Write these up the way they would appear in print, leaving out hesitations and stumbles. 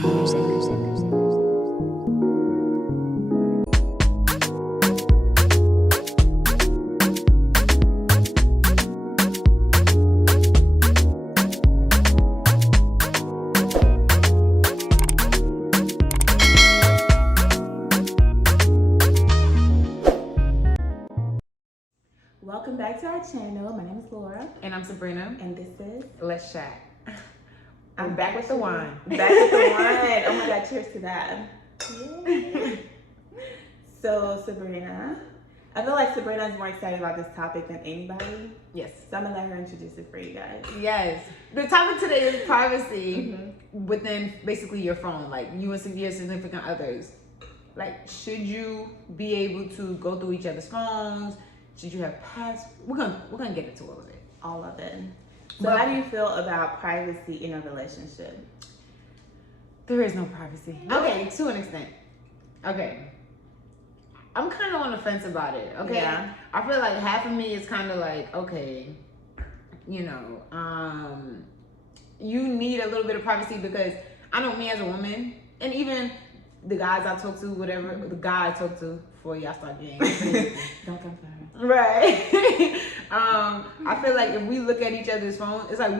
Welcome back to our channel. My name is Laura. And I'm Sabrina. And this is Let's Chat. I'm back with the wine. Back with the wine. Oh my God, cheers to that. Yay. So Sabrina, I feel like Sabrina is more excited about this topic than anybody. Yes. So I'm gonna let her introduce it for you guys. Yes. The topic today is privacy within basically your phone, like you and your significant others. Like, should you be able to go through each other's phones? Should you have we're gonna get into all of it. All of it. So how do you feel about privacy in a relationship? There is no privacy. Okay, to an extent. Okay. I'm kind of on the fence about it. Okay. Yeah. I feel like half of me is kind of like, okay, you know, you need a little bit of privacy because I know me as a woman, and even the guys I talk to, whatever, the guy I talk to before y'all start getting Don't come for her. Right. I feel like if we look at each other's phones, it's like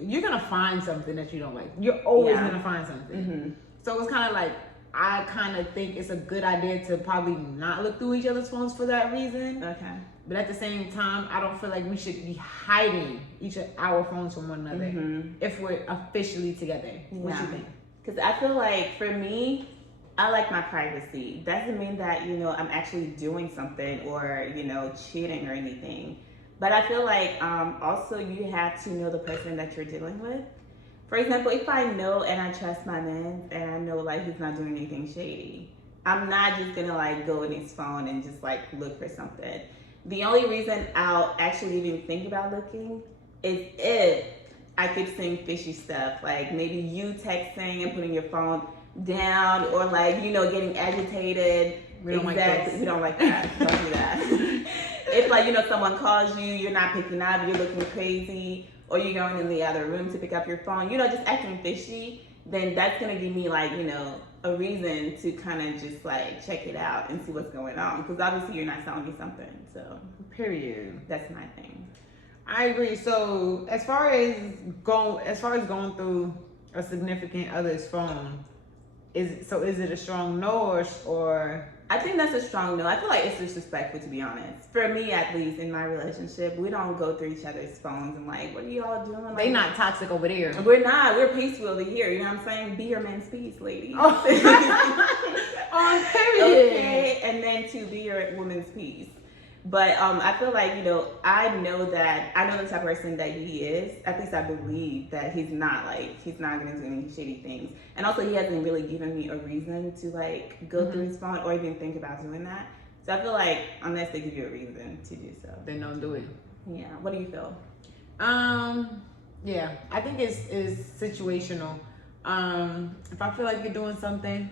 you're gonna find something that you don't like. You're always gonna find something. So it's kind of like, I kind of think it's a good idea to probably not look through each other's phones for that reason. Okay. But at the same time, I don't feel like we should be hiding each of our phones from one another if we're officially together. What you think? Because I feel like for me, I like my privacy. Doesn't mean that, you know, I'm actually doing something or, you know, cheating or anything. But I feel like also you have to know the person that you're dealing with. For example, if I know and I trust my man and I know like he's not doing anything shady, I'm not just gonna like go in his phone and just like look for something. The only reason I'll actually even think about looking is if I keep seeing fishy stuff, like maybe you texting and putting your phone down, or like, you know, getting agitated. We don't like that. We don't like that. Don't do that. If like, you know, someone calls you, you're not picking up, you're looking crazy, or you're going in the other room to pick up your phone, you know, just acting fishy, then that's gonna give me like, you know, a reason to kind of just like check it out and see what's going on, because obviously you're not telling me something. So period. That's my thing. I agree. So as far as going through a significant other's phone, is it a strong no or? I think that's a strong no. I feel like it's disrespectful, to be honest. For me, at least, in my relationship, we don't go through each other's phones and like, what are you all doing? Like, they not toxic over there. We're not. We're peaceful over here. You know what I'm saying? Be your man's peace, ladies. Oh, period. Okay, and then to be your woman's peace. But I feel like, you know, I know the type of person that he is. At least I believe that he's not gonna do any shady things. And also he hasn't really given me a reason to like go through his phone or even think about doing that. So I feel like unless they give you a reason to do so, then don't do it. Yeah. What do you feel? Yeah, I think it's situational. If I feel like you're doing something,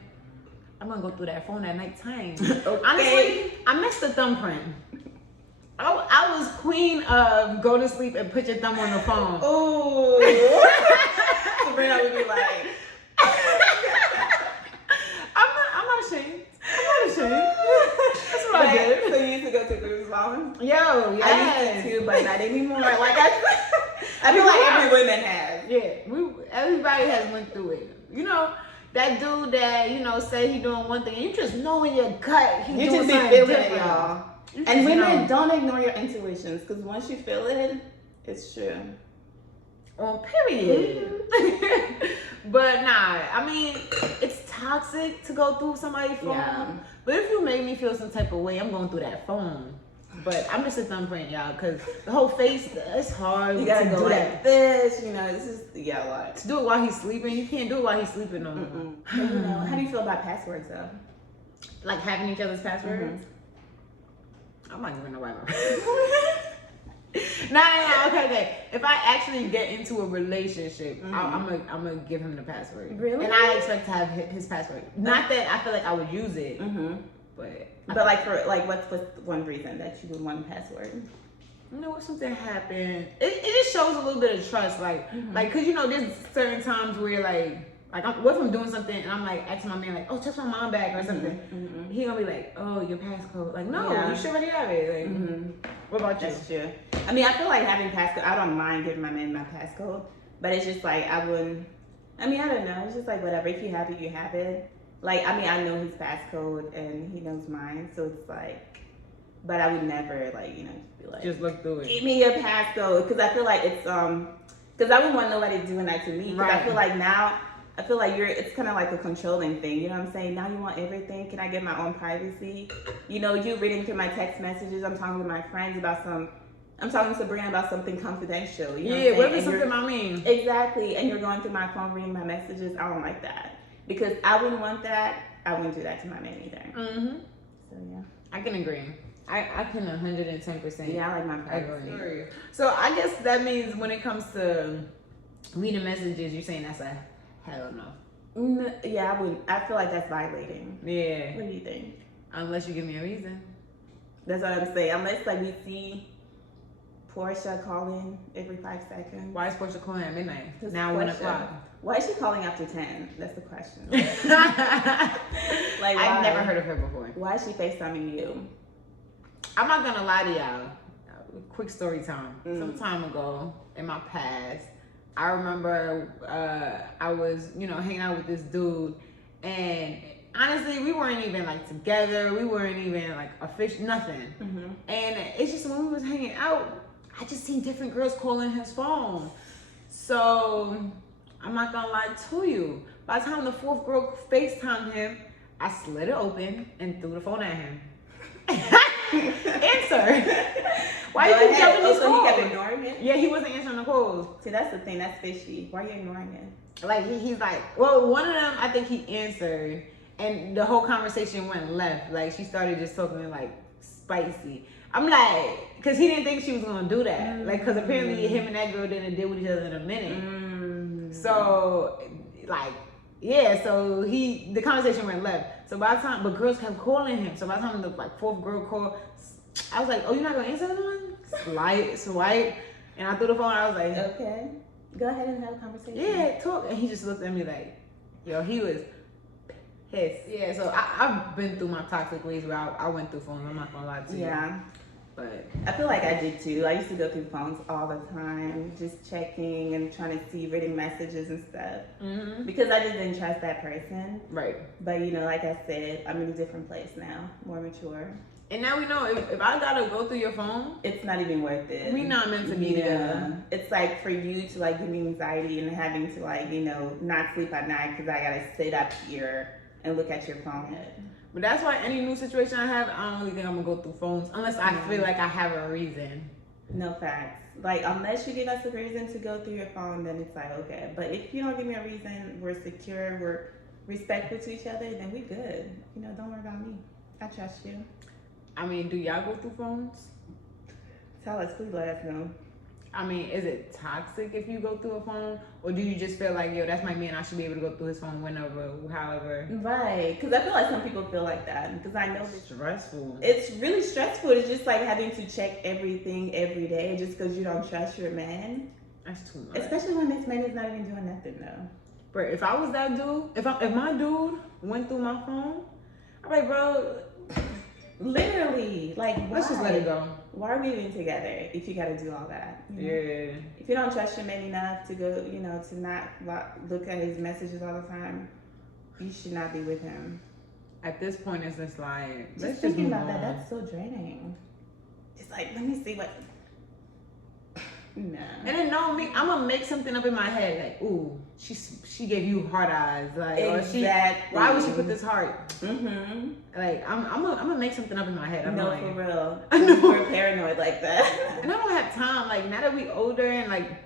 I'm gonna go through that phone at nighttime. Okay. Honestly, I missed the thumbprint. I was queen of go to sleep and put your thumb on the phone. Oh. Sabrina would be like, I'm not ashamed. That's what I did. So you used to go through his phone? Yo, yeah. I used to too, but not anymore. Like I feel like every woman has. Yeah, everybody has went through it. You know, that dude that, you know, say he doing one thing, and you just know in your gut You just be feeling it, y'all. And women, don't ignore your intuitions, because once you feel it, it's true. On period. But nah, I mean, it's toxic to go through somebody's phone. Yeah. But if you make me feel some type of way, I'm going through that phone. But I'm just a thumbprint, y'all, because the whole face, it's hard. You gotta to go do like that. this, you know, this is, yeah, a lot. To do it while he's sleeping, you can't do it while he's sleeping no more. You know, how do you feel about passwords though? Like having each other's passwords? I'm not giving nobody No, okay. If I actually get into a relationship, I'm gonna give him the password. Really? And I expect to have his password. Not that I feel like I would use it, but like for like what's one reason that you would want a password? You know, if something happened, it just shows a little bit of trust, like cause you know there's certain times where like Like, what if I'm doing something and I'm like asking my man like, oh, text my mom back or something. He gonna be like, oh, your passcode. Like, no, you should already have it. Like, what about you? That's true. I mean, I feel like having passcode. I don't mind giving my man my passcode, but it's just like I wouldn't. I mean, I don't know. It's just like whatever. If you have it, you have it. Like, I mean, I know his passcode and he knows mine, so it's like. But I would never like, you know, just be like, just look through it. Give me your passcode, because I feel like it's because I wouldn't want nobody doing that to me. Because I feel like now. I feel like it's kind of like a controlling thing. You know what I'm saying? Now you want everything. Can I get my own privacy? You know, you reading through my text messages. I'm talking to my friends about I'm talking to Sabrina about something confidential. You know what if it's something about me? Exactly. And you're going through my phone reading my messages. I don't like that. Because I wouldn't want that. I wouldn't do that to my man either. So, yeah. I can agree. I can 110%. Yeah, I like my privacy. Agree. So, I guess that means when it comes to reading messages, you're saying that's a hell no. Yeah, I wouldn't. I feel like that's violating. Yeah. What do you think? Unless you give me a reason. That's what I'm saying. Unless like we see Portia calling every 5 seconds. Why is Portia calling at midnight? That's now 1 o'clock. Why is she calling after 10? That's the question. Like, I've never heard of her before. Why is she FaceTiming you? I'm not gonna lie to y'all. Quick story time. Some time ago in my past, I remember I was, you know, hanging out with this dude, and honestly, we weren't even like together. We weren't even like official, nothing. And it's just when we was hanging out, I just seen different girls calling his phone. So I'm not gonna lie to you. By the time the 4th girl FaceTimed him, I slid it open and threw the phone at him. Answer. Why you keep jumping these calls? So he kept ignoring it? Yeah, he wasn't answering the calls. See, that's the thing. That's fishy. Why are you ignoring it? Like, he's like, well, one of them, I think he answered, and the whole conversation went left. Like, she started just talking, like, spicy. I'm like, because he didn't think she was going to do that. Like, because apparently him and that girl didn't deal with each other in a minute. So, like, yeah, so the conversation went left. So by the time, but girls kept calling him. So by the time the like 4th girl called, I was like, oh, you're not gonna answer this one? Swipe. And I threw the phone. I was like, okay, go ahead and have a conversation. Yeah, talk. And he just looked at me like, yo, he was pissed. Yeah, so I've been through my toxic ways where I went through phones. I'm not gonna lie to you. Yeah. But I feel like I did too. I used to go through phones all the time, just checking and trying to see reading messages and stuff. Because I just didn't trust that person. Right. But you know, like I said, I'm in a different place now, more mature. And now we know if I gotta go through your phone, it's not even worth it. We not meant to be together. It's like for you to like give me anxiety and having to like, you know, not sleep at night because I gotta sit up here and look at your phone. But that's why any new situation I have, I don't really think I'm gonna go through phones unless I feel like I have a reason. No facts. Like, unless you give us a reason to go through your phone, then it's like, okay. But if you don't give me a reason, we're secure, we're respectful to each other, then we good. You know, don't worry about me. I trust you. I mean, do y'all go through phones? Tell us, please let us know. I mean, is it toxic if you go through a phone? Or do you just feel like, yo, that's my man, I should be able to go through his phone whenever, however? Right, because I feel like some people feel like that. Because I know it's stressful. It's really stressful. It's just like having to check everything every day just because you don't trust your man. That's too much. Especially when this man is not even doing nothing, though. Bro, if I was that dude, if my dude went through my phone, I'm like, bro... Literally, like, why? Let's just let it go. Why are we even together if you got to do all that? You know? Yeah. If you don't trust your man enough to go, you know, to not look at his messages all the time, you should not be with him. At this point, it's just like, just thinking about that, that's so draining. It's like, let me see what. No. And then no, me, I'm gonna make something up in my head like, ooh, she gave you heart eyes, like, exactly. Or why would she put this heart? Mm-hmm. Like, I'm gonna make something up in my head. I'm no, like, for real. We're paranoid like that. And I don't have time. Like, now that we older and like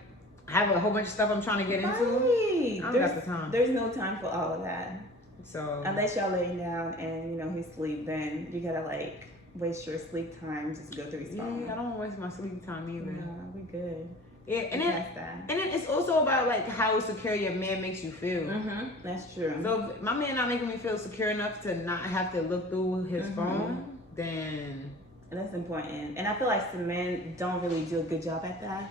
have a whole bunch of stuff I'm trying to get into, I don't got the time. There's no time for all of that. So unless y'all laying down and you know he sleep, then you gotta like waste your sleep time just to go through his phone. Yeah, I don't waste my sleep time either. No, we good. Yeah, and then it's also about like how secure your man makes you feel. Mm-hmm. That's true. So if my man not making me feel secure enough to not have to look through his phone, then that's important. And I feel like some men don't really do a good job at that.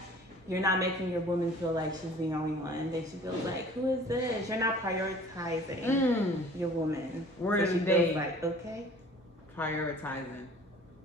You're not making your woman feel like she's the only one. Then she feels like, who is this? You're not prioritizing your woman. Word so of she the day. feels like, okay. Prioritizing.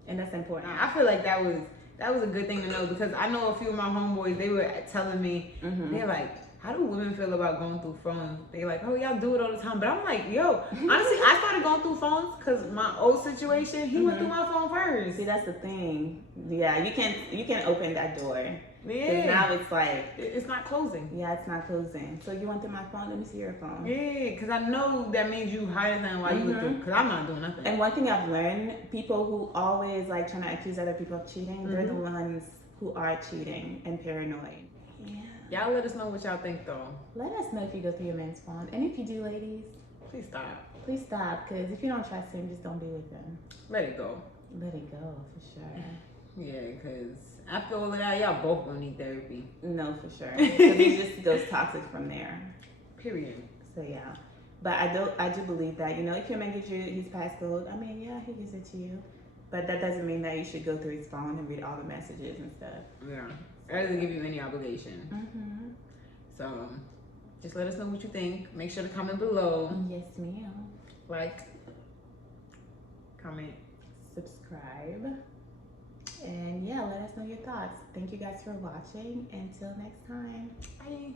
And that's important. I feel like that was a good thing to know, because I know a few of my homeboys, they were telling me, they're like, how do women feel about going through phones? They like, oh, y'all do it all the time. But I'm like, yo, honestly, I started going through phones because my old situation, he went through my phone first. See, that's the thing. Yeah, you can't open that door. Yeah. Because now it's like, it's not closing. Yeah, it's not closing. So you went through my phone, let me see your phone. Yeah, because I know that means you higher than why you look through, because I'm not doing nothing. And one thing I've learned, people who always like trying to accuse other people of cheating, they're the ones who are cheating and paranoid. Yeah. Y'all let us know what y'all think, though. Let us know if you go through your man's phone. And if you do, ladies, please stop. Please stop, because if you don't trust him, just don't be with him. Let it go. Let it go, for sure. Yeah, because after all of that, y'all both gonna need therapy. No, for sure. Because it just goes toxic from there. Period. So, yeah. But I do believe that, you know, if your man gives you his passcode, I mean, yeah, he gives it to you. But that doesn't mean that you should go through his phone and read all the messages and stuff. Yeah. It doesn't give you any obligation. So, just let us know what you think. Make sure to comment below. Yes, ma'am. Like, comment, subscribe. And yeah, let us know your thoughts. Thank you guys for watching. Until next time. Bye.